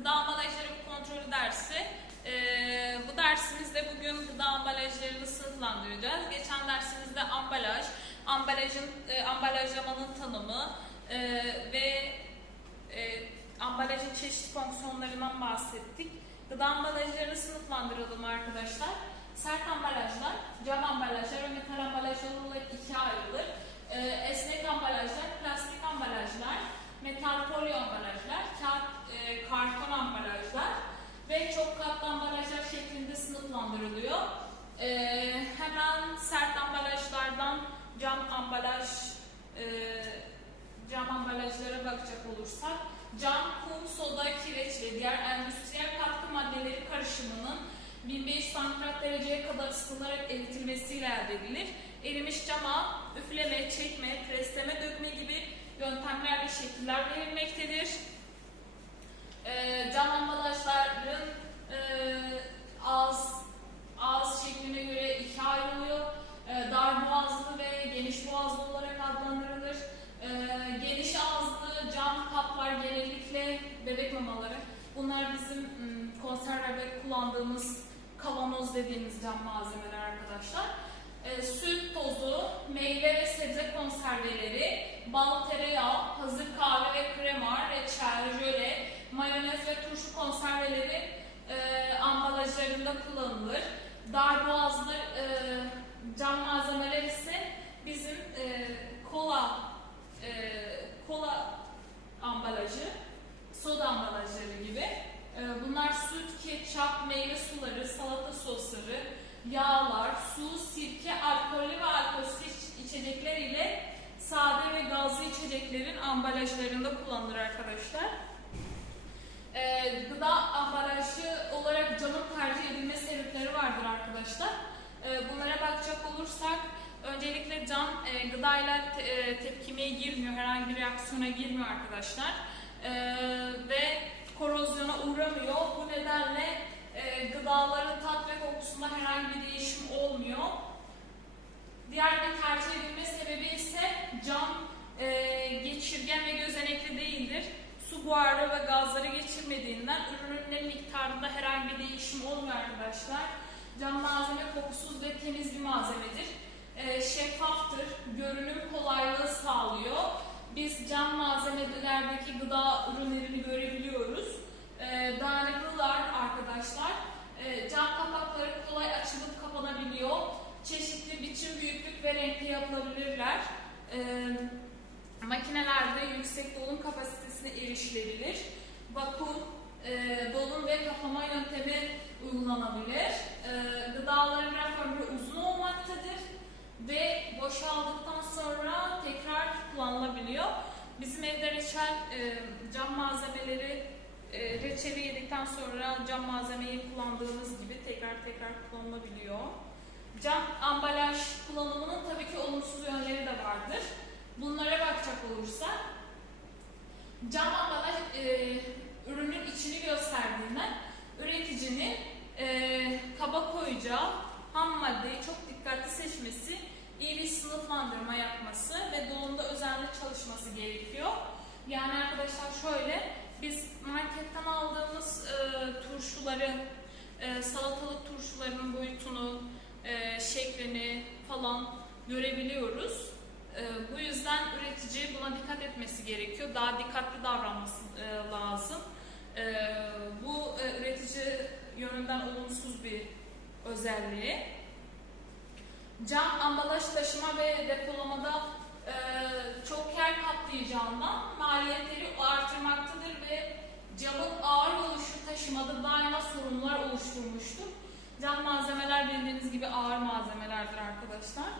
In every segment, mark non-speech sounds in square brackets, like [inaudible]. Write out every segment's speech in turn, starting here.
gıda ambalajları kontrolü dersi. Ee, bu dersimizde bugün gıda ambalajlarını sınıflandıracağız. Geçen dersimizde ambalaj, ambalajın e, ambalajlamanın tanımı e, ve e, ambalajın çeşitli fonksiyonlarından bahsettik. Gıda ambalajlarını sınıflandıralım arkadaşlar. Sert ambalajlar, cam ambalajlar ve metal ambalajlar olarak ikiye ayrılır. Ee, esnek ambalajlar, plastik ambalajlar, metal folyo ambalajlar, kağıt, e, karton ambalajlar ve çok katlı ambalajlar şeklinde sınıflandırılıyor. Ee, hemen sert ambalajlardan cam ambalaj, e, cam ambalajlara bakacak olursak, cam, kum, soda, kireç ve diğer endüstriyel katkı maddeleri karışımının 1500 santigrat dereceye kadar ısıtılarak eritilmesiyle elde edilir. Erimiş cama üfleme, çekme, presleme, dökme gibi yöntemlerle şekiller verilmektedir. Ee, cam ambalajların e, ağız, ağız şekline göre ikiye ayrılıyor. Ee, dar boğazlı ve geniş boğazlı olarak adlandırılır. Ee, geniş ağızlı cam kaplar genellikle bebek mamaları. Bunlar bizim konserve kullandığımız kavanoz dediğimiz cam malzemeler arkadaşlar. Ee, süt tozu, meyve ve sebze konserveleri, bal, tereyağı, hazır kahve ve krema, reçel, jöle, mayonez ve turşu konserveleri e, ambalajlarında kullanılır. Dar boğazlı e, cam malzemeler ise bizim e, kola e, kola ambalajı, soda ambalajları gibi. E, bunlar süt, ketçap, meyve suları, salata sosları, yağlar, su, sirke, alkollü ve alkolsüz iç- içecekler ile sade ve gazlı içeceklerin ambalajlarında kullanılır arkadaşlar. Ee, gıda ambalajı olarak camın tercih edilme sebepleri vardır arkadaşlar. Ee, bunlara bakacak olursak öncelikle cam e, gıdayla te- e, tepkimeye girmiyor, herhangi bir reaksiyona girmiyor arkadaşlar. Ee, ve korozyona uğramıyor. Bu nedenle e, gıdaların tat ve kokusunda herhangi bir değişim olmuyor. Diğer bir tercih edilme sebebi ise cam e, geçirgen ve gözenekli değildir. Su buharı ve gazları geçirmediğinden ürünün miktarında herhangi bir değişim olmuyor arkadaşlar. Cam malzeme kokusuz ve temiz bir malzemedir. E, şeffaftır, görünüm kolaylığı sağlıyor. Biz cam malzemelerdeki gıda ürünlerini görebiliyoruz. E, dayanıklılar arkadaşlar. E, cam kapakları kolay açılıp kapanabiliyor. Çeşitli biçim, büyüklük ve renkli yapılabilirler. E, makinelerde yüksek dolum kapasitesine erişilebilir. Vakum, e, dolum ve kapama yöntemi uygulanabilir. E, gıdaların raf ömrü uzun olmaktadır ve boşaldıktan sonra tekrar kullanılabiliyor. Bizim evde reçel e, cam malzemeleri e, reçeli yedikten sonra cam malzemeyi kullandığımız gibi tekrar tekrar kullanılabiliyor. Cam ambalaj kullanımının tabii ki olumsuz yönleri de vardır. Bunlara bakacak olursak, cam ambalaj e, ürünün içini gösterdiğinden üreticinin e, kaba koyacağı ham maddeyi çok dikkatli seçmesi, iyi bir sınıflandırma yapması ve dolumda özenli çalışması gerekiyor. Yani arkadaşlar şöyle, biz marketten aldığımız e, turşuları, e, salatalık turşularının boyutunu, e, şeklini falan görebiliyoruz. E, bu yüzden üretici buna dikkat etmesi gerekiyor. Daha dikkatli davranması e, lazım. E, bu e, üretici yönünden olumsuz bir özelliği. Cam ambalaj taşıma ve depolamada e, çok yer kaplayacağından maliyetleri artırmaktadır ve camın ağır oluşu taşımada daima sorunlar oluşturmuştur. Cam malzemeler bildiğiniz gibi ağır malzemelerdir arkadaşlar.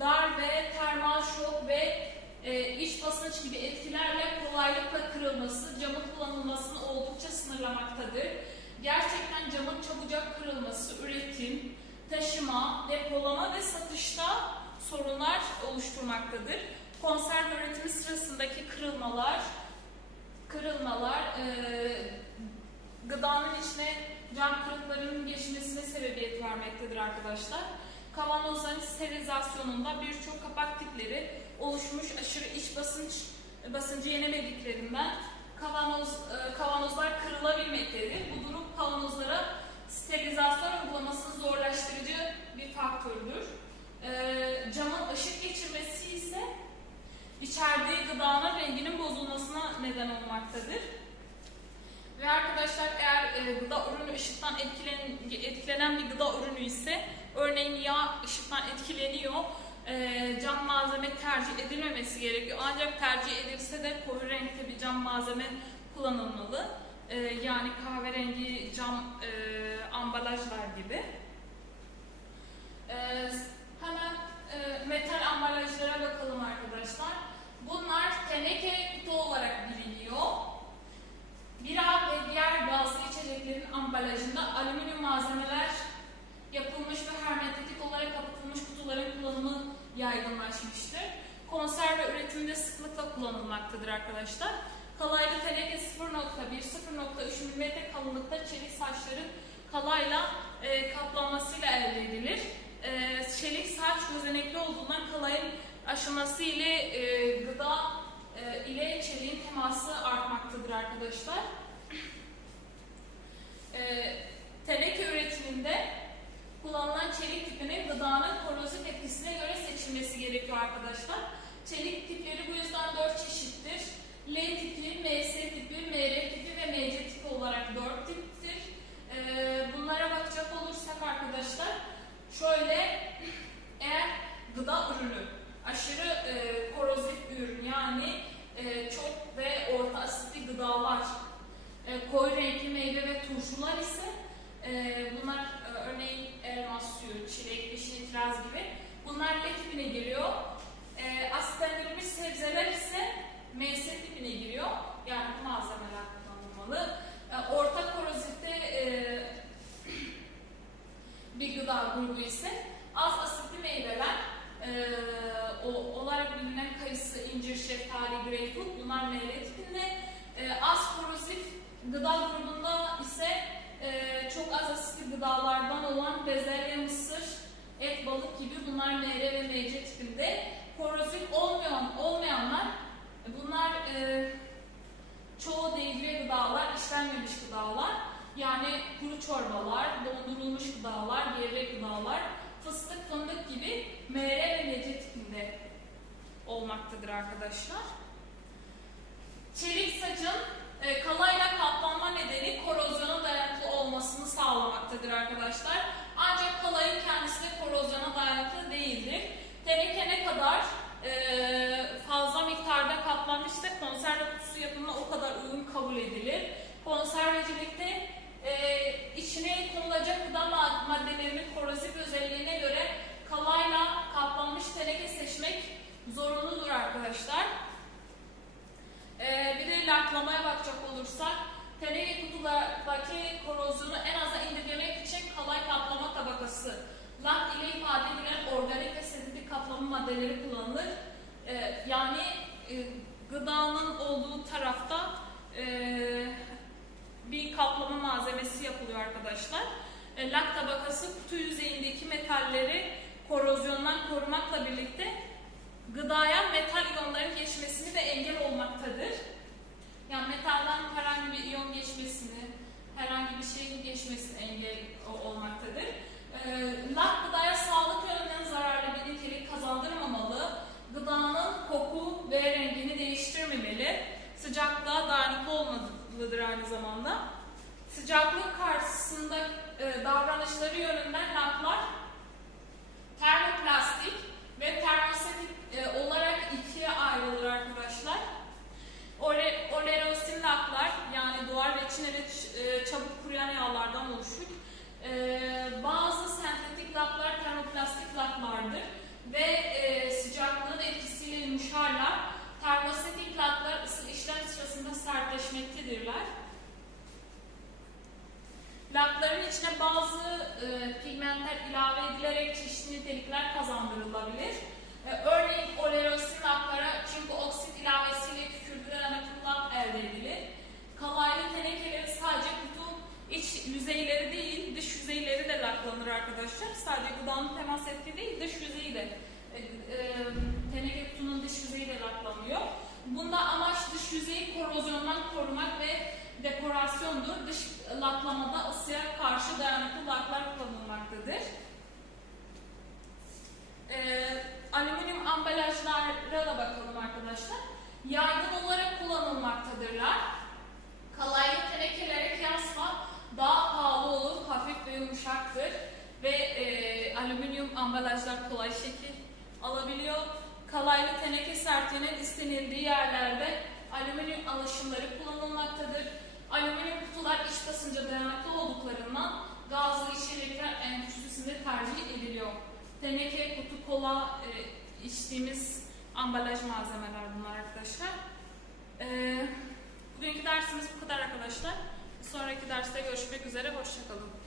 Dar ve termal şok ve e, iç basınç gibi etkilerle kolaylıkla kırılması camın kullanılmasını oldukça sınırlamaktadır. Gerçekten camın çabucak kırılması üretim, taşıma, depolama ve satışta sorunlar oluşturmaktadır. Konserve üretimi sırasındaki kırılmalar, kırılmalar e, gıdanın içine cam kırıklarının geçmesine sebebiyet vermektedir arkadaşlar. Kavanozların sterilizasyonunda birçok kapak tipleri oluşmuş aşırı iç basınç basıncı yenemediklerinden kavanoz, e, kavanozlar kırılabilmektedir. Bu durum kavanozlara sterilizasyon gıdanın renginin bozulmasına neden olmaktadır. Ve arkadaşlar eğer e, gıda ürünü ışıktan etkilen, etkilenen bir gıda ürünü ise örneğin yağ ışıktan etkileniyor e, cam malzeme tercih edilmemesi gerekiyor. Ancak tercih edilse de koyu renkte bir cam malzeme kullanılmalı. E, yani kahverengi cam e, ambalajlar gibi. E, hemen e, metal ambalajlara bakalım arkadaşlar. Bunlar teneke kutu olarak biliniyor. Bira ve diğer gazlı içeceklerin ambalajında alüminyum malzemeler yapılmış ve hermetik olarak kapatılmış kutuların kullanımı yaygınlaşmıştır. Konserve üretiminde sıklıkla kullanılmaktadır arkadaşlar. Kalaylı teneke 0.1-0.3 mm kalınlıkta çelik saçların kalayla e, kaplanmasıyla elde edilir. E, çelik saç gözenekli olduğundan kalayın aşaması ile e, gıda e, ile çeliğin teması artmaktadır arkadaşlar. E, teneke üretiminde kullanılan çelik tipinin gıdanın korozif etkisine göre seçilmesi gerekiyor arkadaşlar. Çelik tipleri bu yüzden 4 çeşittir. L tipi, MS tipi, MR tipi ve MC tipi olarak 4 tiptir. Ee, bunlara bakacak olursak arkadaşlar şöyle eğer gıda ürünü aşırı e, korozif ürün yani e, çok ve orta asitli gıdalar e, koyu renkli meyve ve turşular ise e, bunlar e, örneğin elmas suyu, çilek, vişne, kiraz gibi. Bunlar L tipine giriyor. E, asitlendirilmiş sebzeler ise MS tipine giriyor. Yani bu malzemeler kullanılmalı. E, orta korozifte e, [clears throat] bir gıda grubu ise az asitli meyveler e, o, olarak bilinen kayısı, incir, şeftali, greyfurt bunlar meyve tipinde. E, az korozif gıda grubunda ise e, çok az asitli gıdalardan olan bezelye, mısır, et, balık gibi bunlar meyve ve meyce tipinde. Korozif olmayan olmayanlar bunlar e, çoğu dehidre gıdalar, işlenmemiş gıdalar. Yani kuru çorbalar, dondurulmuş gıdalar, gevrek gıdalar, fıstık, fındık gibi meyve ve tipinde olmaktadır arkadaşlar. Çelik saçın e, kalayla kaplanma nedeni korozyona dayanıklı olmasını sağlamaktadır arkadaşlar. Ancak kalayın kendisi de korozyona dayanıklı değildir. Teneke ne kadar e, fazla miktarda kaplanmışsa konserve kutusu yapımına o kadar uygun kabul edilir. Konservecilikte e, içine konulacak gıda mad- maddelerinin korozif özelliğine göre kalayla kaplanmış teneke seçmek zorunludur arkadaşlar. Ee, bir de laklamaya bakacak olursak, teneke kutulardaki korozyonu en aza indirgemek için kalay kaplama tabakası, lak ile ifade edilen organik ve sentetik kaplama maddeleri kullanılır. Ee, yani e, gıdanın olduğu tarafta e, bir kaplama malzemesi yapılıyor arkadaşlar. E, lak tabakası kutu yüzeyindeki metalleri korozyondan korumakla birlikte gıdaya metal iyonların geçmesini de engel olmaktadır. Yani metalden herhangi bir iyon geçmesini, herhangi bir şeyin geçmesini engel o- olmaktadır. Ee, lak gıdaya sağlık yönünden zararlı bir nitelik kazandırmamalı. Gıdanın koku ve rengini değiştirmemeli. Sıcaklığa dayanıklı olmalıdır aynı zamanda. Sıcaklık karşısında e, davranışları yönünden laklar termoplastik ve termostatik e, olarak ikiye ayrılır arkadaşlar. Ole, olerosin laklar yani doğal ve çineli ç- e, çabuk kuruyan yağlardan oluşur. E, bazı sentetik laklar termoplastik laklardır ve e, sıcaklığın etkisiyle yumuşarlar. Termostatik laklar ısı işlem sırasında sertleşmektedirler. Lakların içine bazı e, pigmentler ilave edilerek çeşitli nitelikler kazandırılabilir. E, örneğin olerosin laklara çünkü oksit ilavesiyle kükürdülen anakıl lak elde edilir. Kalaylı tenekeleri sadece kutu iç yüzeyleri değil, dış yüzeyleri de laklanır arkadaşlar. Sadece gıdanın temas ettiği değil, dış yüzeyi de e, e, teneke kutunun dış yüzeyi de laklanıyor. Bunda amaç dış yüzeyi korozyondan korumak izolasyondur. Dış laklamada ısıya karşı dayanıklı laklar kullanılmaktadır. Ee, alüminyum ambalajlara da bakalım arkadaşlar. Yaygın olarak kullanılmaktadırlar. Kalaylı tenekelere kıyasla daha pahalı olur, hafif ve yumuşaktır ve e, alüminyum ambalajlar kolay şekil alabiliyor. Kalaylı teneke sertliğinin istenildiği yerlerde alüminyum alaşımları kullanılmaktadır. Alüminyum kutular iç basınca dayanıklı olduklarından gazlı içerikler endüstrisinde tercih ediliyor. Teneke, kutu, kola e, içtiğimiz ambalaj malzemeler bunlar arkadaşlar. E, bugünkü dersimiz bu kadar arkadaşlar. Sonraki derste görüşmek üzere. Hoşçakalın.